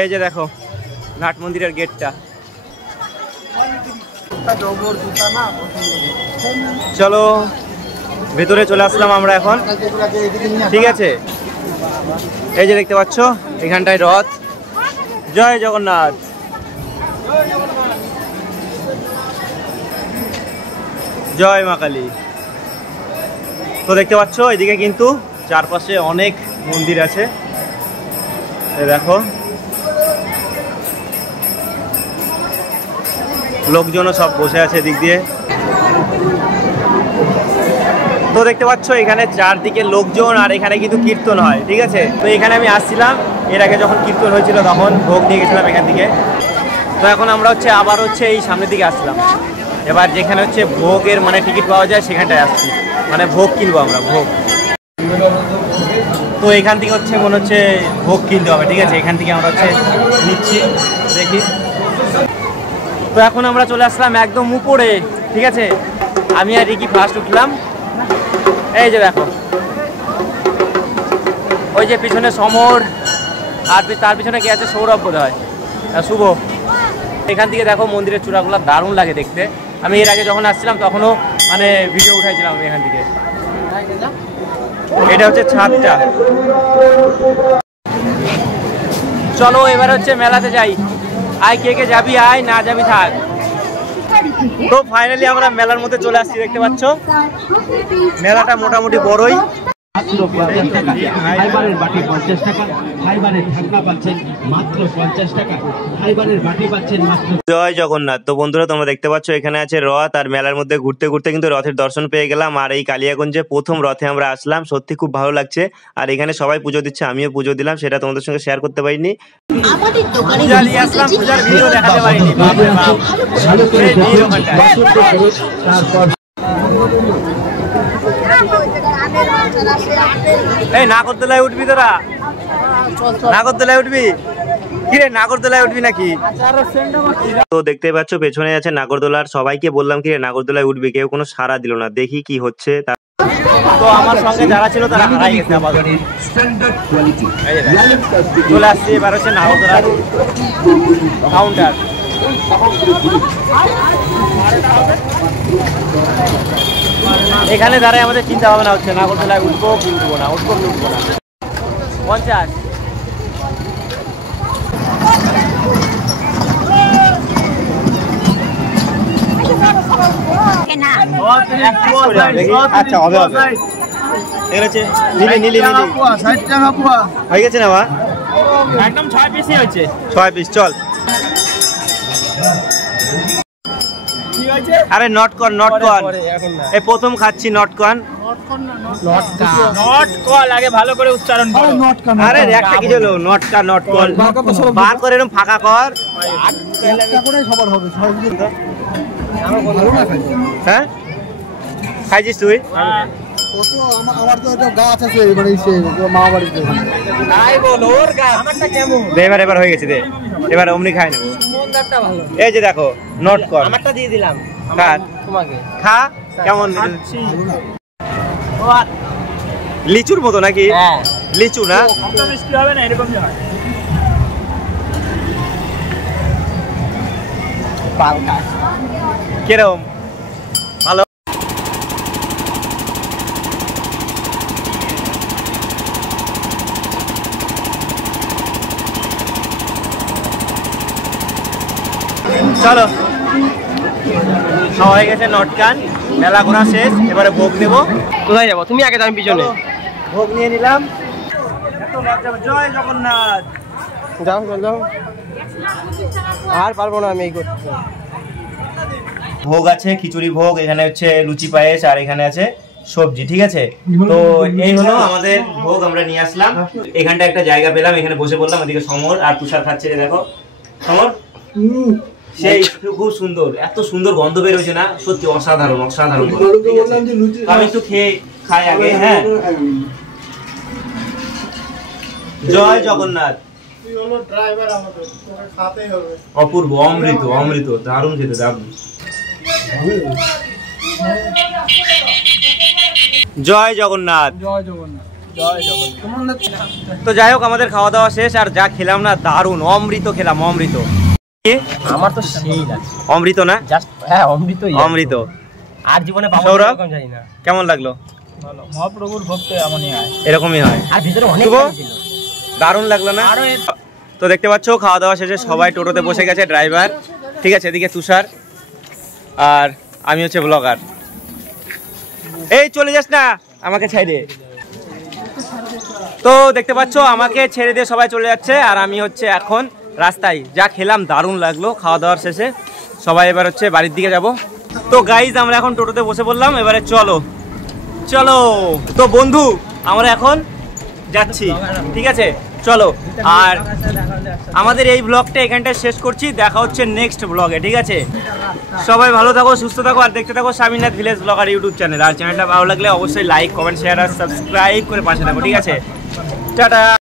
এই যে দেখো ঘাট মন্দিরের গেটটা। চলো ভেতরে চলে আসলাম আমরা এখন, ঠিক আছে। এই যে দেখতে পাচ্ছ এখানটায় রথ। জয় জগন্নাথ। জয় মা কালী। তো দেখতে পাচ্ছ এদিকে কিন্তু চারপাশে অনেক মন্দির আছে, দেখো লোকজনও সব বসে আছে এদিক দিয়ে। তো দেখতে পাচ্ছ এখানে চারদিকে লোকজন, আর এখানে কিন্তু কীর্তন হয়, ঠিক আছে। তো এখানে আমি আসছিলাম এর আগে যখন কীর্তন হয়েছিল, তখন ভোগ নিয়ে গেছিলাম এখান থেকে। তো এখন আমরা আবার এই সামনের দিকে আসলাম। এবার যেখানে ভোগের মানে টিকিট পাওয়া যায় সেখানটায় আসছি, মানে ভোগ কিনবো আমরা, ভোগ। তো এখান থেকে মনে হচ্ছে ভোগ কিনতে হবে, ঠিক আছে। এখান থেকে আমরা নিচ্ছি, দেখি। তো এখন আমরা চলে আসলাম একদম উপরে, ঠিক আছে। আমি আর রিকি ফার্স্ট উঠলাম। এই যে দেখো ওই যে পিছনে সমর, আর তার পিছনে কে আছে, সৌরভ বোধ হয়, শুভ। এখান থেকে দেখো মন্দিরের চূড়াগুলো দারুণ লাগে দেখতে। আমি এর আগে যখন আসছিলাম তখনও মানে ভিডিও উঠাইছিলাম আমি এখান থেকে। এটা ছাদটা। চলো এবার মেলাতে যাই। আয় কে কে যাবি, আয়, না যাবি থাক। তো ফাইনালি আমরা মেলার মধ্যে চলে আসছি, দেখতে পাচ্ছ মেলাটা মোটামুটি বড়ই। জয় জগন্নাথ। তো বন্ধুরা তোমরা দেখতে পাচ্ছ এখানে আছে রথ, আর মেলার মধ্যে ঘুরতে ঘুরতে কিন্তু রথের দর্শন পেয়ে গেলাম। আর এই কালিয়াগঞ্জে প্রথম রথে আমরা আসলাম, সত্যি খুব ভালো লাগছে। আর এখানে সবাই পুজো দিচ্ছে, আমিও পুজো দিলাম, সেটা তোমাদের সঙ্গে শেয়ার করতে পারিনি। এই নাগরদোলায় উঠবি তোরা? নাগরদোলায় উঠবি? কিরে নাগরদোলায় উঠবি নাকি? তো দেখতে পাচ্ছ পেছনে আছে নাগরদোলার। সবাইকে বললাম কিরে নাগরদোলায় উঠবি, কেউ কোনো সাড়া দিল না। দেখি কি হচ্ছে। তো আমার সঙ্গে যারা ছিল তারা হারাই গেছে। চলে আসছি এবার নাগরদোলার কাউন্টার। এখানে দাঁড়ায় আমাদের চিন্তা ভাবনা হচ্ছে নাগরদোলায় উঠবো কি উঠবো না, উঠবো কি উঠবো না। 50 আচ্ছা হবে হবে। হয়ে গেছে না মা? একদম 6 পিসই হয়েছে, 6 পিস। চল। আরে নটকর্ন, নটকর্ন এই প্রথম খাচ্ছি। নটকর্ন, নটকর্ন আগে ভালো করে উচ্চারণ করো। আরে একটা কি হলো, নটকা, নটকর্ন বার করে এরকম ফাঁকা কর। একটা করে সবার হবে। হ্যাঁ খাইছিস তুই? আমার তো একটা গাছ আছে মানে মামা বাড়িতে। এবার হয়ে গেছে, দে এবার অমনি খাই নেবো। এই যে দেখো নটকর্ন, আমারটা দিয়ে দিলাম। তোমাকে খা, কেমন লিচুর মতো নাকি? লিচু না, হবে না এরকম কিরকম ভালো। চলো হয়ে গেছে নটকান, মেলা ঘোরা শেষ। এবারে ভোগ নেবো। কোথায় যাবো? তুমি আগে, আমি পিছনে। ভোগ নিয়ে নিলাম। জয় জগন্নাথ। যাও যাও, আর পারবো না আমি এই করতে। ভোগ আছে খিচুড়ি ভোগ, এখানে লুচি পায়েস, আর এখানে আছে সবজি, ঠিক আছে। তো এই হলো আমাদের ভোগ, আমরা নিয়ে আসলাম। এখানটা একটা জায়গা পেলাম, এখানে বসে পড়লাম। এদিকে সমর আর তুষার খাচ্ছে, দেখো সমর। সেই খুব সুন্দর, এত সুন্দর গন্ধ বের হয়েছে না, সত্যি অসাধারণ অসাধারণ। আমি একটু খাই আগে। হ্যাঁ জয় জগন্নাথ। অপূর্ব, অমৃত অমৃত, দারুণ খেতে, দারুণ। জয় জগন্নাথ। জয় জগন্নাথ। তো যাই হোক আমাদের খাওয়া দাওয়া শেষ, আর যা খেলাম না দারুণ, অমৃত খেলাম, অমৃত। আমার তো সেই লাগছে অমৃত না, জাস্ট হ্যাঁ অমৃত অমৃত। আর জীবনে সৌরভ জানি না কেমন লাগলো? ভালো, মহাপ্রভুর ভক্ত এমনই হয়, এরকমই হয়। আর ভিতরে অনেক ছিল, দারুণ লাগলো না? তো দেখতে পাচ্ছ খাওয়া দাওয়া শেষে সবাই টোটোতে বসে গেছে, ড্রাইভার ঠিক আছে, এদিকে তুষার আর আমি হচ্ছে ব্লগার। এই চলে যাস না, আমাকে ছেড়ে। তো দেখতে পাচ্ছ আমাকে ছেড়ে দিয়ে সবাই চলে যাচ্ছে, আর আমি হচ্ছে এখন রাস্তায়। যা খেলাম দারুণ লাগলো খাওয়া দাওয়ার শেষে, সবাই এবার হচ্ছে বাড়ির দিকে যাব। তো গাইজ আমরা এখন টোটোতে বসে পড়লাম, এবারে চলো চলো। তো বন্ধু আমরা এখন যাচ্ছি, ঠিক আছে চলো। আর আমাদের এই ব্লগটা এখানটায় শেষ করছি, দেখা হচ্ছে নেক্সট ব্লগে, ঠিক আছে? সবাই ভালো থাকো, সুস্থ থাকো, আর দেখতে থাকো Swaminath village blogger YouTube channel. আর চ্যানেলটা ভালো লাগলে অবশ্যই লাইক, কমেন্ট, শেয়ার আর সাবস্ক্রাইব করে পাশে থাকো, ঠিক আছে? টাটা।